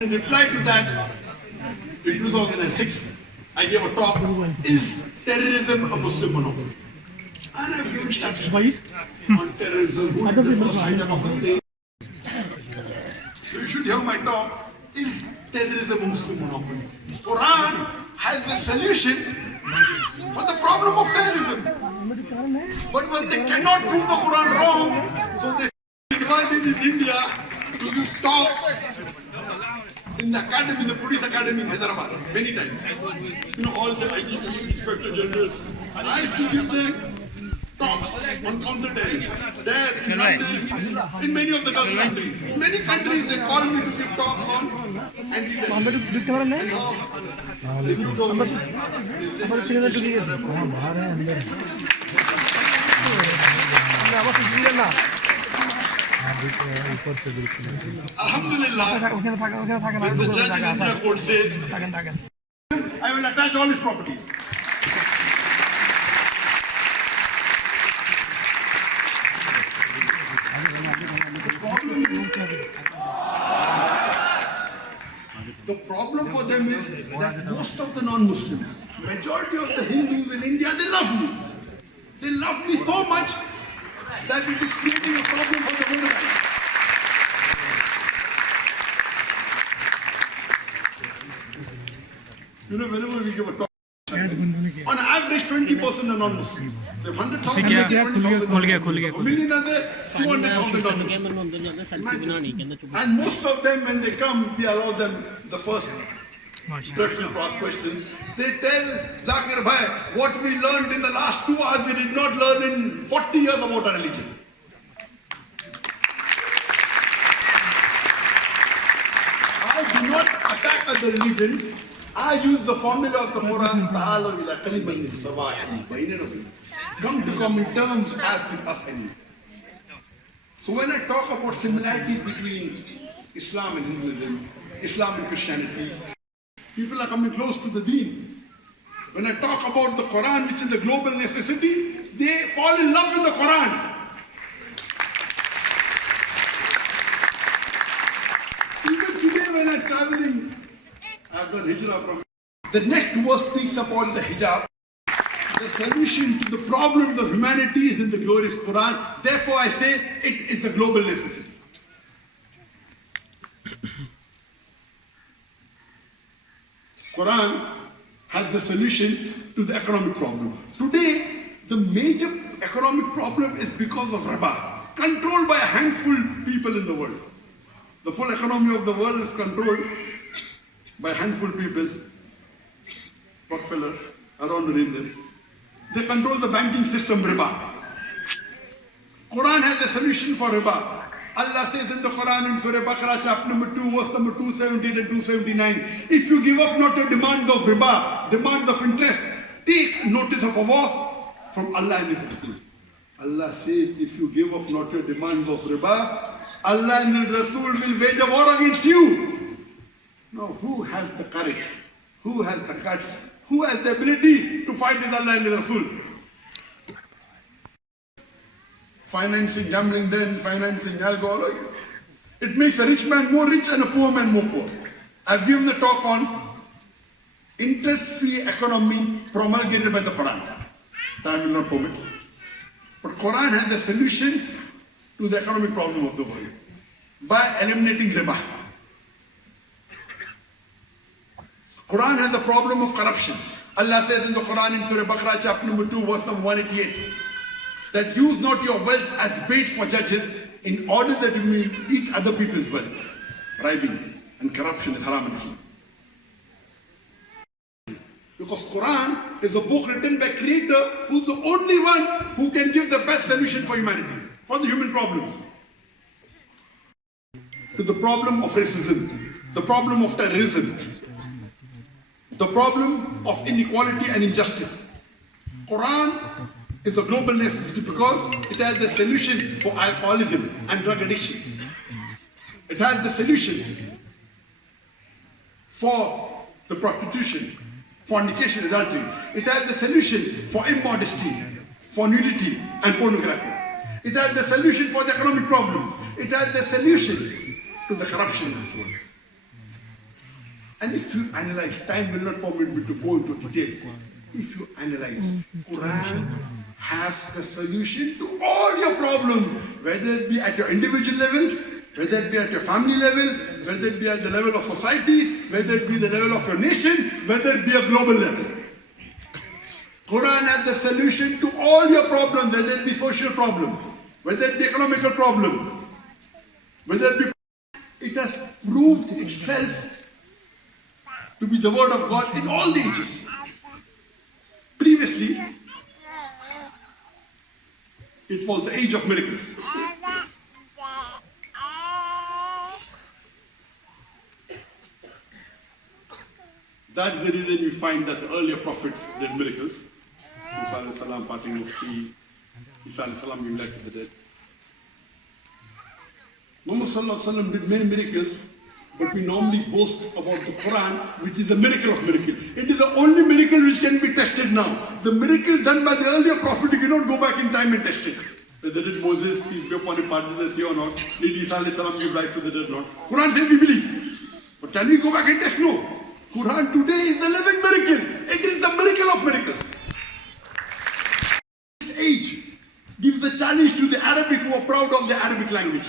In reply to that, in 2006, I gave a talk, Is Terrorism a Muslim Monopoly? And I've given statistics on terrorism, who is the first hijack of the plane. So you should hear my talk, Is Terrorism a Muslim Monopoly? Quran has the solution for the problem of terrorism. But when they cannot prove the Quran wrong, so they invited in India to give talks in the academy, the police academy in Hyderabad, many times. You know, all the IGP, Inspector Generals. I used to give them talks on counter-terrorism. There, in London, in many of the Gulf countries. In many countries, they call me to give talks on anti-terrorism. Alhamdulillah, when the judge in India court says, I will attach all his properties. The problem for them is that most of the non-Muslims, majority of the Hindus in India, they love me. They love me so much that it is creating a problem for the women. You know, whenever we give a talk, on average 20% are non-Muslims. So if 100,000, 20,000, a million are there, 200,000 non-Muslims. Imagine. And most of them, when they come, we allow them the first preference to ask questions. They tell Zakir Bhai, what we learned in the last 2 hours, we did not learn in 40 years about our religion. I do not attack other religions. I use the formula of the Quran, Ta'ala ila kalimatin sawa'i bainakum. Come to common terms as with us and you. So when I talk about similarities between Islam and Hinduism, Islam and Christianity, people are coming close to the deen. When I talk about the Quran, which is the global necessity, they fall in love with the Quran. Even today when I'm traveling, I've done hijrah from the next verse speaks about the hijab. The solution to the problems of humanity is in the glorious Quran. Therefore, I say it is a global necessity. Quran has the solution to the economic problem. Today, the major economic problem is because of riba, controlled by a handful of people in the world. The full economy of the world is controlled by a handful of people, Rockefeller, around Narendra. They control the banking system, riba. Quran has a solution for riba. Allah says in the Quran in Surah Baqarah, chapter number 2, verse number 270 and 279, if you give up not your demands of riba, demands of interest, take notice of a war from Allah and His Rasul. Allah says, if you give up not your demands of riba, Allah and His Rasul will wage a war against you. Now, who has the courage? Who has the guts? Who has the ability to fight with Allah and His Rasul? Financing gambling den, financing alcohol. It makes a rich man more rich and a poor man more poor. I've given the talk on interest-free economy promulgated by the Quran. Time will not permit. But Quran has a solution to the economic problem of the world by eliminating riba. Quran has the problem of corruption. Allah says in the Quran in Surah Baqarah chapter number 2 verse number 188 that use not your wealth as bait for judges in order that you may eat other people's wealth. Bribing and corruption is haram in Islam. Because Quran is a book written by Creator who's the only one who can give the best solution for humanity, for the human problems. To the problem of racism, the problem of terrorism, the problem of inequality and injustice. Quran is a global necessity because it has the solution for alcoholism and drug addiction. It has the solution for the prostitution, fornication, adultery. It has the solution for immodesty, for nudity and pornography. It has the solution for the economic problems. It has the solution to the corruption in this world. And if you analyze, time will not permit me to go into details. If you analyze, Quran has the solution to all your problems, whether it be at your individual level, whether it be at your family level, whether it be at the level of society, whether it be the level of your nation, whether it be a global level. Quran has the solution to all your problems, whether it be social problem, whether it be economical problem, whether it be... It has proved itself to be the word of God in all the ages. Previously, it was the age of miracles. That is the reason you find that the earlier prophets did miracles. Musa alayhi salam parting of sea, Isa alayhi salam giving life to the dead. Muhammad sallallahu alayhi wa sallam did many miracles, but we normally boast about the Quran, which is the miracle of miracle. It is the only miracle which can be tested now. The miracle done by the earlier prophet, you cannot go back in time and test it. Whether did Moses, peace be upon him, parted the sea or not, did Isa alayhi salam give life to the dead or not. Quran says we believe. But can we go back and test? No. Quran today is a living miracle. It is the miracle of miracles. This age gives the challenge to the Arabic who are proud of the Arabic language.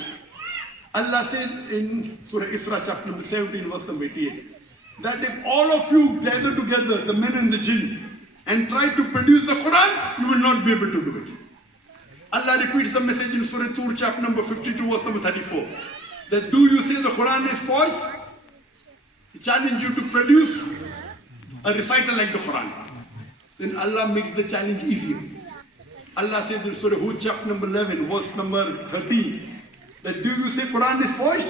Allah says in Surah Isra chapter number 17 verse number 88 that if all of you gather together, the men and the jinn, and try to produce the Quran, you will not be able to do it. Allah repeats the message in Surah Tur chapter number 52 verse number 34 that do you say the Quran is false? He challenge you to produce a recital like the Quran. Then Allah makes the challenge easier. Allah says in Surah Hud chapter number 11 verse number 13 that do you say Quran is forged?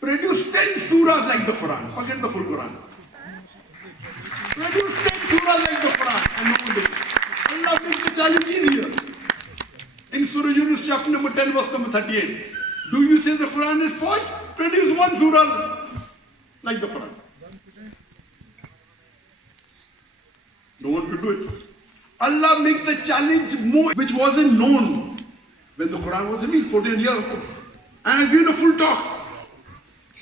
Produce 10 surahs like the Quran. Forget the full Quran. Produce 10 surahs like the Quran and no one does it. Allah makes the challenge easier. In Surah Yunus chapter number 10 verse number 38. Do you say the Quran is forged? Produce one surah like the Quran. No one could do it. Allah makes the challenge more, which wasn't known when the Quran was revealed 14 years ago. And I've given a full talk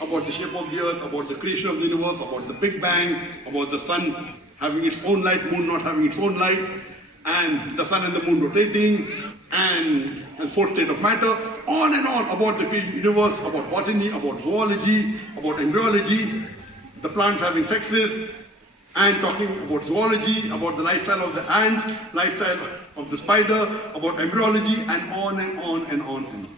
about the shape of the earth, about the creation of the universe, about the Big Bang, about the sun having its own light, moon not having its own light, and the sun and the moon rotating, and fourth state of matter, on and on about the universe, about botany, about zoology, about embryology, the plants having sexes, and talking about zoology, about the lifestyle of the ants, lifestyle of the spider, about embryology, and on and on and on and on.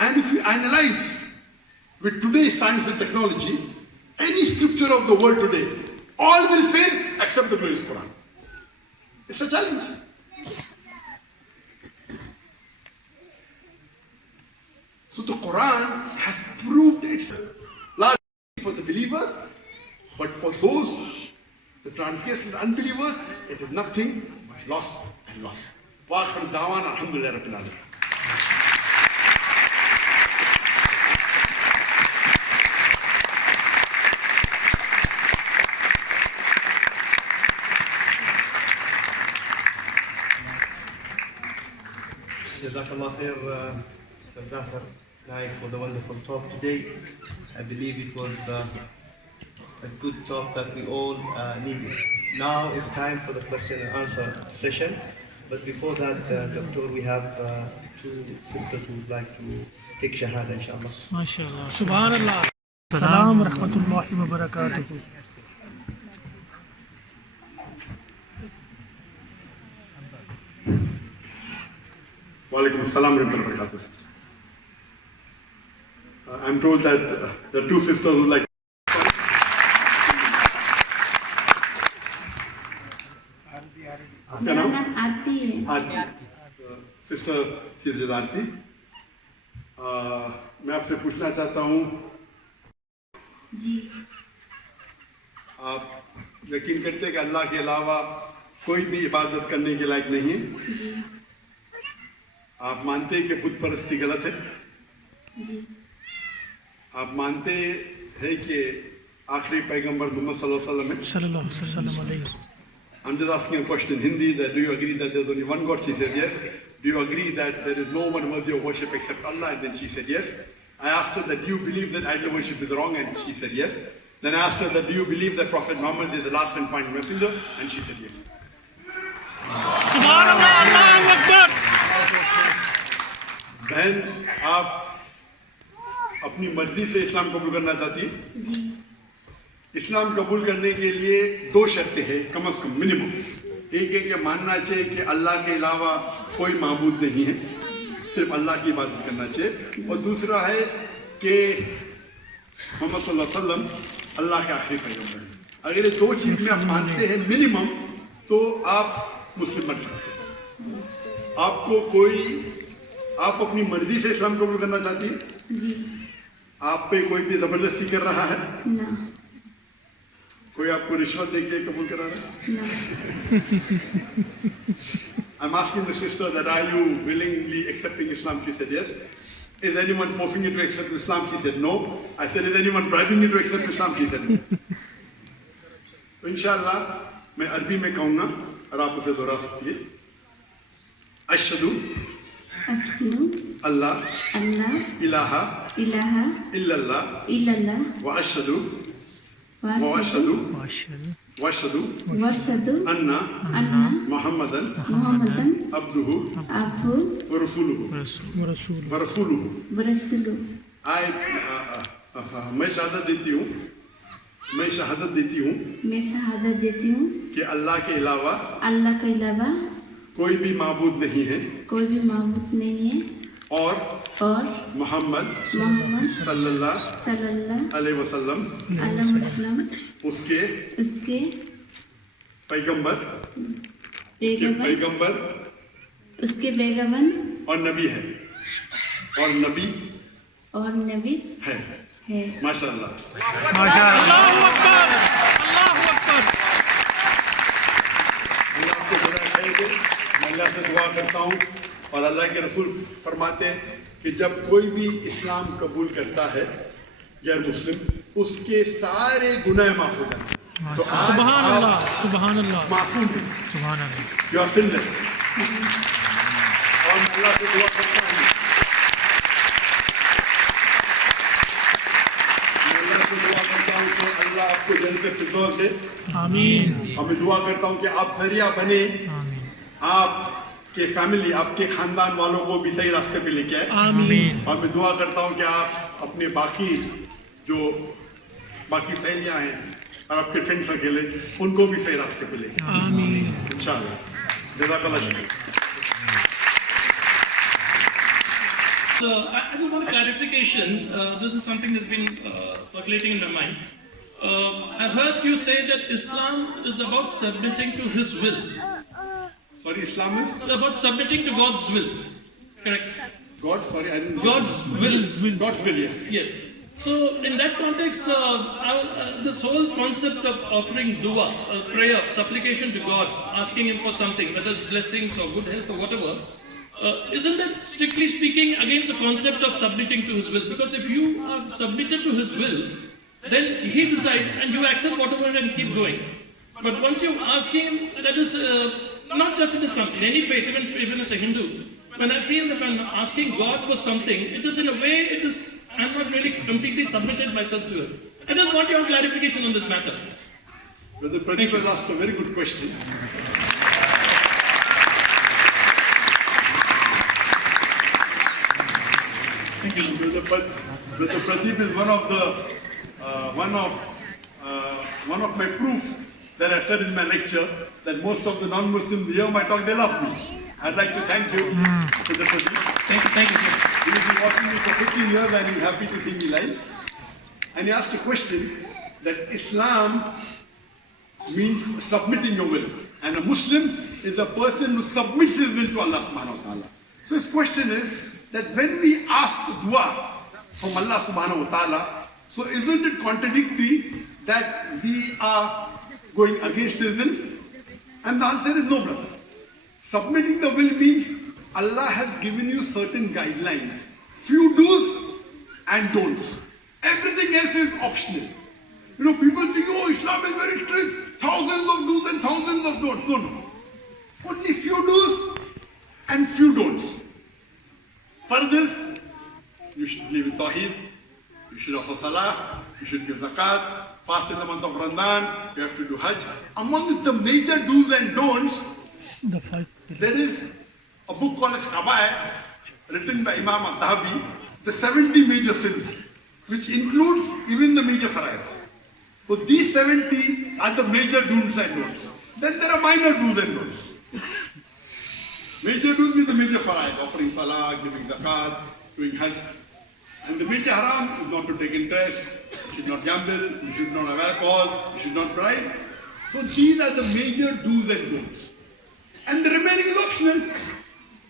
And if you analyze with today's science and technology, any scripture of the world today, all will fail except the glorious Quran. It's a challenge. So the Quran has proved its large for the believers, but for those, the transgressors, unbelievers, it is nothing but loss and loss. Wa akhir da'wana alhamdulillah rabbil alamin. Jazakallah khair, Dr. Zakir Naik, for the wonderful talk today. I believe it was a good talk that we all needed. Now it's time for the question and answer session. But before that, Doctor, we have two sisters who would like to take Shahada, inshallah. MashaAllah. Subhanallah. Assalamu rahmatullahi wa barakatuhu. Walaikum assalam wa rahmatullahi wa barakatuh. I'm told that there are two sisters who like. मेरा नाम आरती है। आरती, sister शीज आरती, मैं आपसे पूछना चाहता हूँ, जी आप यकीन करते हैं कि अल्लाह के अलावा कोई भी इबादत करने के लायक नहीं है? जी आप मानते हैं कि बुत परस्ती गलत है? जी आप मानते हैं कि आखिरी पैगंबर मोहम्मद सल्लल्लाहु अलैहि वसल्लम है. Sallallahu alaihi wasallam. I'm just asking a question in Hindi that do you agree that there's only one God? She said yes. Do you agree that there is no one worthy of worship except Allah? And then she said yes. I asked her that do you believe that idol worship is wrong? And she said yes. Then I asked her that do you believe that Prophet Mohammed is the last and final messenger? And she said yes. Subhanallah, Allahu Akbar. बहन, आप अपनी मर्जी से इस्लाम कबूल करना चाहती हैं? जी इस्लाम कबूल करने के लिए दो शर्तें हैं कम से कम मिनिमम. एक है कि मानना चाहिए कि अल्लाह के अलावा कोई माबूद नहीं है, सिर्फ अल्लाह की इबादत करना चाहिए. और दूसरा है कि मोहम्मद सल्लल्लाहु अलैहि वसल्लम अल्लाह के आखिरी पैगंबर हैं. अगर ये दो चीज़ में आप मानते हैं मिनिमम, तो आप मुस्लिम बन सकते हैं. आपको कोई, आप अपनी मर्जी से इस्लाम कबूल करना चाहती हैं? जी आप पे कोई भी ज़बरदस्ती कर रहा है? ना कोई आपको रिश्वत दे के कबूल करा रहा है? ना I'm asking the sister that are you willingly accepting Islam? She said yes. Is anyone forcing you to accept Islam? She said no. I said, is anyone bribing you to accept Islam? She said no. तो इंशाअल्लाह मैं अरबी में कहूँगा और आप उसे दोहरा सकती है. अशहदु अस्लु अल्लाह अल्लाह इलाहा इलाहा इल्लल्लाह इल्लल्लाह व अशहदु वाशहदु वशहदु वर्षदु अन्ना अन्ना मुहम्मदन मुहम्मदन अब्दुहु अबू व रसूलुहु बरसुलु मैं शहादत देती हूँ मैं शहादत देती हूँ कि अल्लाह के अलावा के अलावा कोई भी माबूद नहीं है कोई भी माबूद नहीं है और मोहम्मद सल्लल्लाहु अलैहि वसल्लम उसके पैगंबर उसके पैगंबर और नबी है है. माशाल्लाह. Allahu Akbar. Allahu Akbar. अल्लाह आपको जज़ा खैर दे. मैं अल्लाह से दुआ करता हूँ और अल्लाह के रसूल फरमाते हैं कि जब कोई भी इस्लाम कबूल करता है गैर मुस्लिम, उसके सारे गुनाह माफ हो जाते हैं. तो आज सुभान आप अल्लाह, सुभान अल्लाह, मासूम हैं, सुभान अल्लाह. You are sinless. और मैं अल्लाह से दुआ करता हूँ, कि अल्लाह आपको जन्नत फिरदौस दे. आमीन. और मैं दुआ करता हूँ कि आप जरिया बने, आप के फैमिली, आपके खानदान वालों को भी सही रास्ते पे लेके आए. आमीन. और मैं दुआ करता हूँ कि आप अपने बाकी सहेलियाँ हैं और आपके फ्रेंड्स अकेले, उनको भी सही रास्ते पे लेके आए. आमीन. इंशाअल्लाह. जज़ाकल्लाह शुक्रिया. So, I just want a clarification. This is something that's been percolating in my mind. I've heard you say that Islam is about submitting to His will. Sorry, Islam is About submitting to God's will. Correct? God. Sorry, I didn't know. God's will. God's will, yes. Yes. So, in that context, this whole concept of offering dua, prayer, supplication to God, asking Him for something, whether it's blessings or good health or whatever, isn't that strictly speaking against the concept of submitting to His will? Because if you have submitted to His will, then He decides and you accept whatever and keep going. But once you're asking Him, that is not just in Islam, in any faith, even as a Hindu, when I feel that when I'm asking God for something, it is in a way, I'm not really completely submitted myself to it. I just want your clarification on this matter. Brother Pradeep has asked a very good question. Thank you. Brother Pradeep is one of my proof that I said in my lecture that most of the non-Muslims hear my talk, they love me. I'd like to thank you, Brother Pradeep. Thank you, sir. He's been watching me for 15 years and he's happy to see me live. And he asked a question that Islam means submitting your will. And a Muslim is a person who submits his will to Allah subhanahu wa ta'ala. So his question is that when we ask dua from Allah subhanahu wa ta'ala, so isn't it contradictory that we are going against his will? And the answer is no, brother. Submitting the will means Allah has given you certain guidelines, few do's and don'ts. Everything else is optional. You know, people think, oh, Islam is very strict. Thousands of do's and thousands of don'ts. No. Only few do's and few don'ts. For this, you should believe in Tawheed, you should offer Salah, you should give Zakat, fast in the month of Ramadan, you have to do Hajj. Among the major do's and don'ts, The 5 there is a book called as Kabair, written by Imam Al-Dhahabi, the 70 major sins, which includes even the major farais. So these 70 are the major do's and don'ts. Then there are minor do's and don'ts. Major do's means the major farais, offering salah, giving zakat, doing hajj. And the major haram is not to take interest, you should not gamble, you should not have alcohol, you should not bribe. So these are the major do's and don'ts. And the remaining is optional.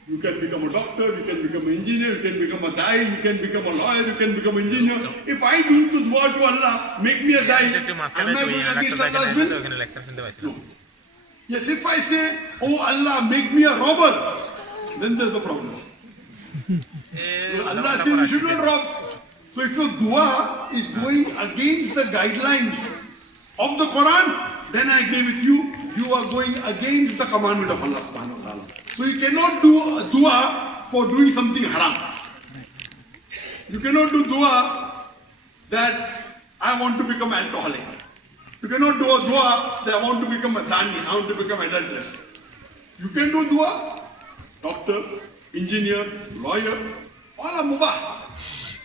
You can become a doctor, you can become an engineer, you can become a dai, you can become a lawyer, you can become an engineer. If I do the dua to Allah, make me a dai, am I going against Allah's will? No. Yes, if I say, oh Allah, make me a robber, then there's a problem. Allah says you should not rob. So if your dua is going against the guidelines of the Quran, then I agree with you, you are going against the commandment of Allah subhanahu wa ta'ala. So you cannot do a dua for doing something haram. You cannot do dua that I want to become alcoholic. You cannot do a dua that I want to become a zani, I want to become adulteress. You can do dua, doctor, engineer, lawyer, all are mubah.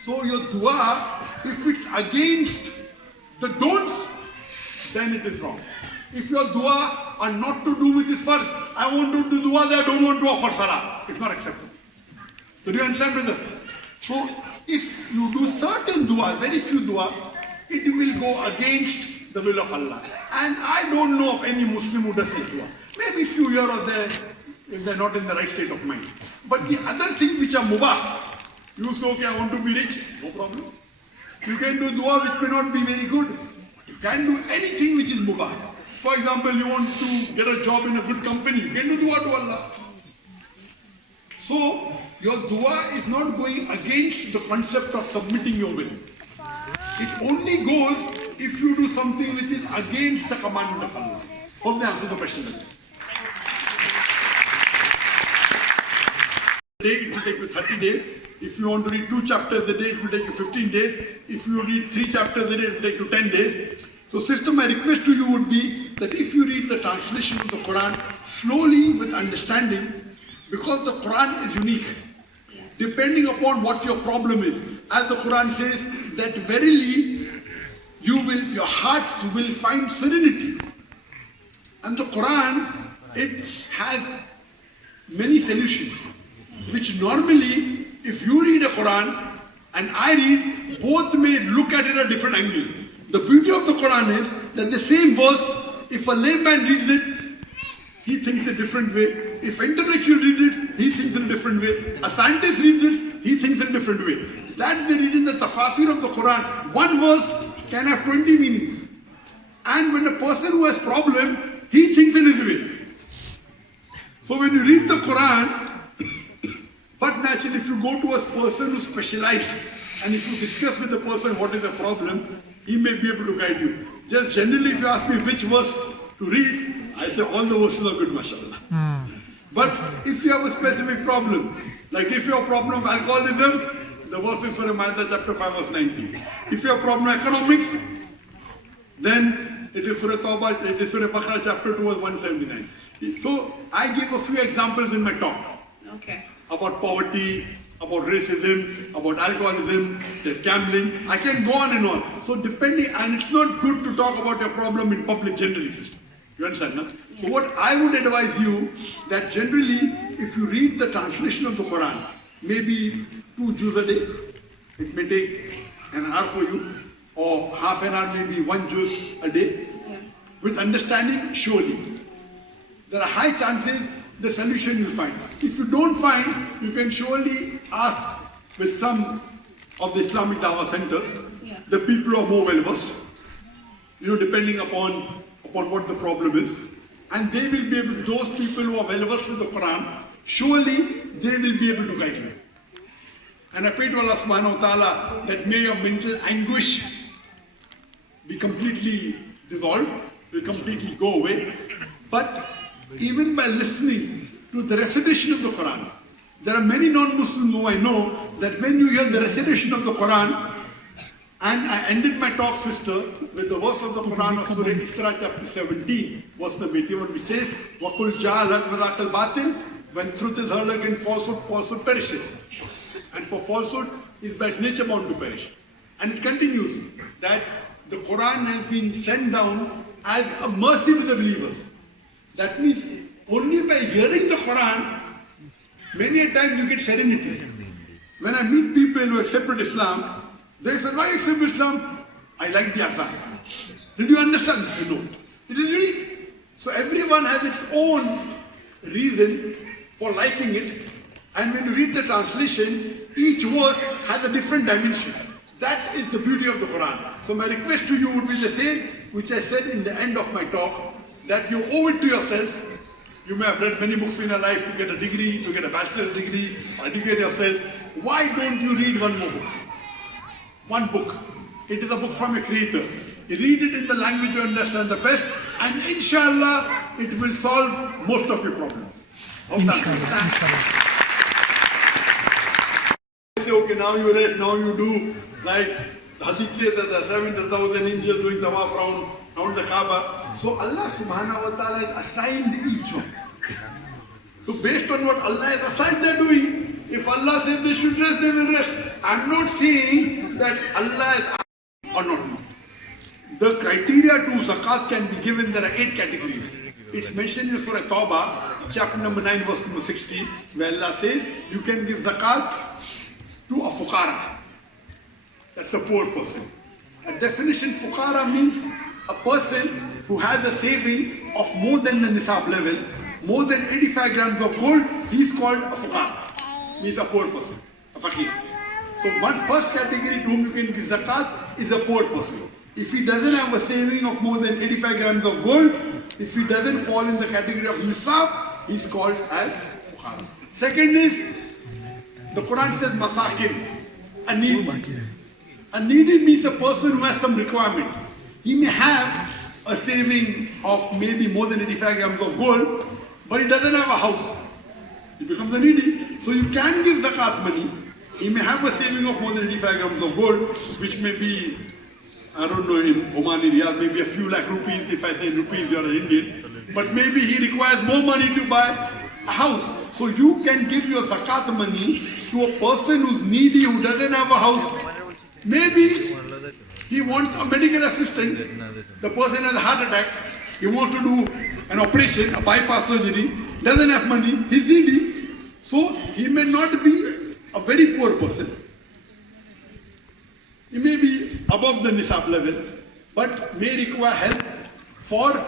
So your dua, if it's against the don'ts, then it is wrong. If your dua are not to do with this fard, I want to do dua that I don't want to offer salah, it's not acceptable. So do you understand, brother? So if you do certain dua, very few dua, it will go against the will of Allah. And I don't know of any Muslim who does this dua. Maybe few here or there, if they're not in the right state of mind. But the other things which are mubah, you say, okay, I want to be rich, no problem. You can do dua which may not be very good. You can do anything which is mubah. For example, you want to get a job in a good company, you can do dua to Allah. So, your dua is not going against the concept of submitting your will. It only goes if you do something which is against the commandment of Allah. Hope they answer the question. It will take you 30 days. If you want to read 2 chapters a day, it will take you 15 days. If you read 3 chapters a day, it will take you 10 days. So sister, my request to you would be that if you read the translation of the Quran slowly with understanding, because the Quran is unique, depending upon what your problem is. As the Quran says, that verily your hearts will find serenity. And the Quran, it has many solutions, which normally, if you read a Quran and I read, both may look at it at a different angle. The beauty of the Quran is that the same verse, if a layman reads it, he thinks a different way. If an intellectual reads it, he thinks in a different way. A scientist reads it, he thinks in a different way. That they read in the tafasir of the Quran, one verse can have 20 meanings. And when a person who has problem, he thinks in his way. So when you read the Quran, but naturally if you go to a person who specialized, and if you discuss with the person what is the problem, he may be able to guide you. Just generally if you ask me which verse to read, I say all the verses are good, mashallah. But if you have a specific problem, like if you have a problem of alcoholism, the verse is Surah Ma'idah chapter 5 verse 19. If you have a problem of economics, then it is Surah Tawbah, it is Surah Baqarah chapter 2 verse 179. So I give a few examples in my talk. Okay. About poverty, about racism, about alcoholism, there's gambling. I can go on and on. So depending, and it's not good to talk about your problem in public generally, sister. You understand, no? So what I would advise you, that generally, if you read the translation of the Quran, maybe 2 juz a day, it may take an hour for you, or half an hour, maybe 1 juz a day. Yeah. With understanding, surely, there are high chances the solution you'll find. If you don't find, you can surely ask with some of the Islamic Dawah centers, the people who are more well versed, depending upon what the problem is, and they will be able, those people who are well versed with the Quran, surely they will be able to guide you. And I pray to Allah subhanahu wa ta'ala that may your mental anguish be completely dissolved, will completely go away. But even by listening to the recitation of the Quran, there are many non-Muslims who I know that when you hear the recitation of the Quran, and I ended my talk, sister, with the verse of the Quran of Surah Isra chapter 17, verse number 81, which says, وَقُلْ جَاءَ الْحَقُّ وَزَهَقَ الْبَاطِلُ. When truth is heard against falsehood, falsehood perishes. And for falsehood is by its nature bound to perish. And it continues that the Quran has been sent down as a mercy to the believers. That means only by hearing the Quran, many a time you get serenity. When I meet people who accepted Islam, they say, why accept Islam? I like the Azan. Did you understand this? No. It is unique. So everyone has its own reason for liking it. And when you read the translation, each verse has a different dimension. That is the beauty of the Quran. So my request to you would be the same, which I said in the end of my talk, that you owe it to yourself. You may have read many books in your life to get a degree, to get a bachelor's degree, or educate yourself. Why don't you read one more book? One book. It is a book from a creator. You read it in the language you understand the best, and inshallah, it will solve most of your problems. Say, okay, now you rest, now you do, like the hadith says that there are 7,000 angels doing tawaf around the Kaaba. So Allah subhanahu wa ta'ala has assigned each one. So based on what Allah has assigned, they're doing. If Allah says they should rest, they will rest. I'm not saying that Allah is or not. The criteria to zakat can be given. There are 8 categories. It's mentioned in Surah Tawbah, chapter number 9, verse number 60, where Allah says you can give zakat to a fuqara. That's a poor person. A definition, fuqara means a person who has a saving of more than the nisab level, more than 85 grams of gold. He's called a fuqara. Means a poor person, a fakir. So one first category to whom you can give zakat is a poor person. If he doesn't have a saving of more than 85 grams of gold, if he doesn't fall in the category of nisab, he's called as fuqara. Second is, the Quran says masakin, a needy. A needy means a person who has some requirement. He may have a saving of maybe more than 85 grams of gold, but he doesn't have a house. He becomes a needy. So you can give zakat money. He may have a saving of more than 85 grams of gold, which may be, I don't know, in Oman area, maybe a few lakh rupees. If I say rupees, you are an Indian. But maybe he requires more money to buy a house. So you can give your zakat money to a person who's needy, who doesn't have a house. Maybe he wants a medical assistant. The person has a heart attack. He wants to do an operation, a bypass surgery. Doesn't have money. He's needy. So he may not be a very poor person. He may be above the nisab level, but may require help for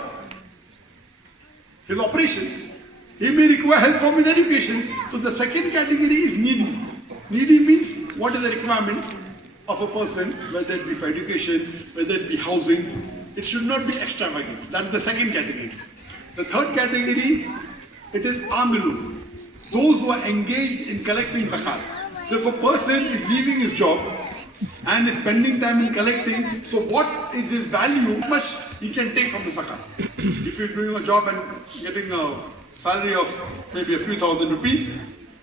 his operation. He may require help from his education. So the second category is needy. Needy means what is the requirement of a person, whether it be for education, whether it be housing. It should not be extravagant. That's the second category. The third category, it is amilun, those who are engaged in collecting zakat. So if a person is leaving his job and is spending time in collecting, so what is his value, how much he can take from the zakat? If you're doing a job and getting a salary of maybe a few thousand rupees,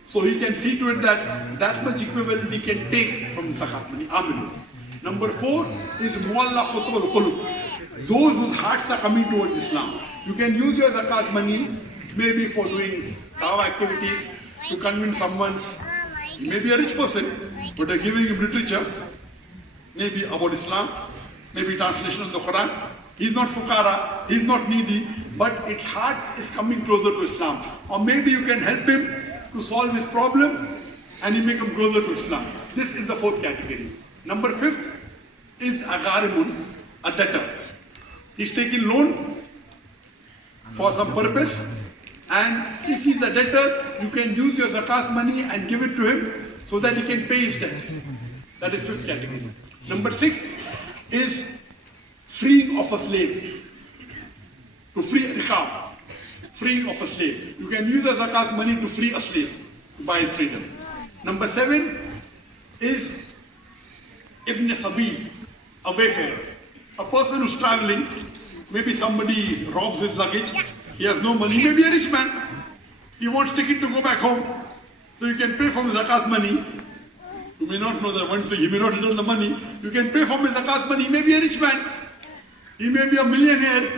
so he can see to it that that much equivalent he can take from the zakat money, amilun. Number 4 is mu'allafatul qulub, those whose hearts are coming towards Islam. You can use your zakat money maybe for doing dawah activities, to convince someone. He may be a rich person, but you're giving him literature, maybe about Islam, maybe translation of the Quran. He's not fuqara, he's not needy, but its heart is coming closer to Islam. Or maybe you can help him to solve this problem and he may come closer to Islam. This is the 4th category. Number 5th is agharimun, a debtor. He's taking loan for some purpose, and if he's a debtor, you can use your zakat money and give it to him so that he can pay his debt. That is 5th category. Number 6 is freeing of a slave. To free a rikab, freeing of a slave. You can use the zakat money to free a slave, to buy his freedom. Number 7 is Ibn Sabi, a wayfarer. A person who's traveling, maybe somebody robs his luggage, he has no money, maybe a rich man, he wants ticket to go back home, so you can pay from his zakat money. You may not know that once he may not return the money, you can pay from his zakat money. He may be a rich man, he may be a millionaire,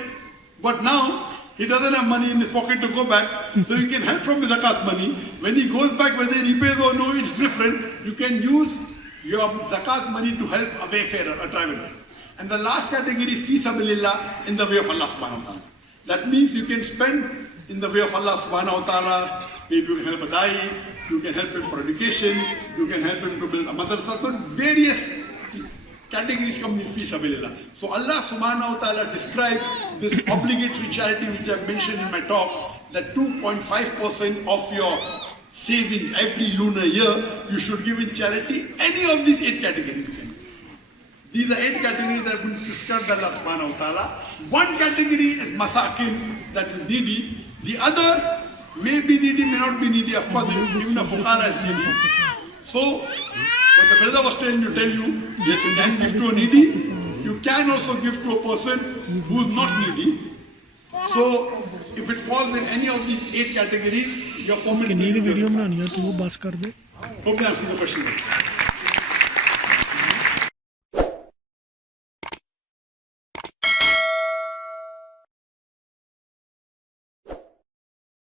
but now he doesn't have money in his pocket to go back, so you can help from his zakat money. When he goes back, whether he repays or no, it's different. You can use your zakat money to help a wayfarer, a traveler. And the last category is fi sabilillah, in the way of Allah subhanahu wa ta'ala. That means you can spend in the way of Allah subhanahu wa ta'ala. Maybe you can help a dai, you can help him for education, you can help him to build a madrasa. So various categories come in fi sabilillah. So Allah subhanahu wa ta'ala describes this obligatory charity which I have mentioned in my talk, that 2.5% of your saving every lunar year you should give in charity. Any of these 8 categories you can. These are 8 categories that will describe Allah subhanahu wa ta'ala. One category is masakin, that is needy. The other may be needy, may not be needy. Of course, even a fuqara is needy. So, what the brother was trying to tell you, yes, you can give to a needy. You can also give to a person who is not needy. So, if it falls in any of these 8 categories, your permit. किन्नी की video बनानी है तू बस कर दे Hope that answers the question.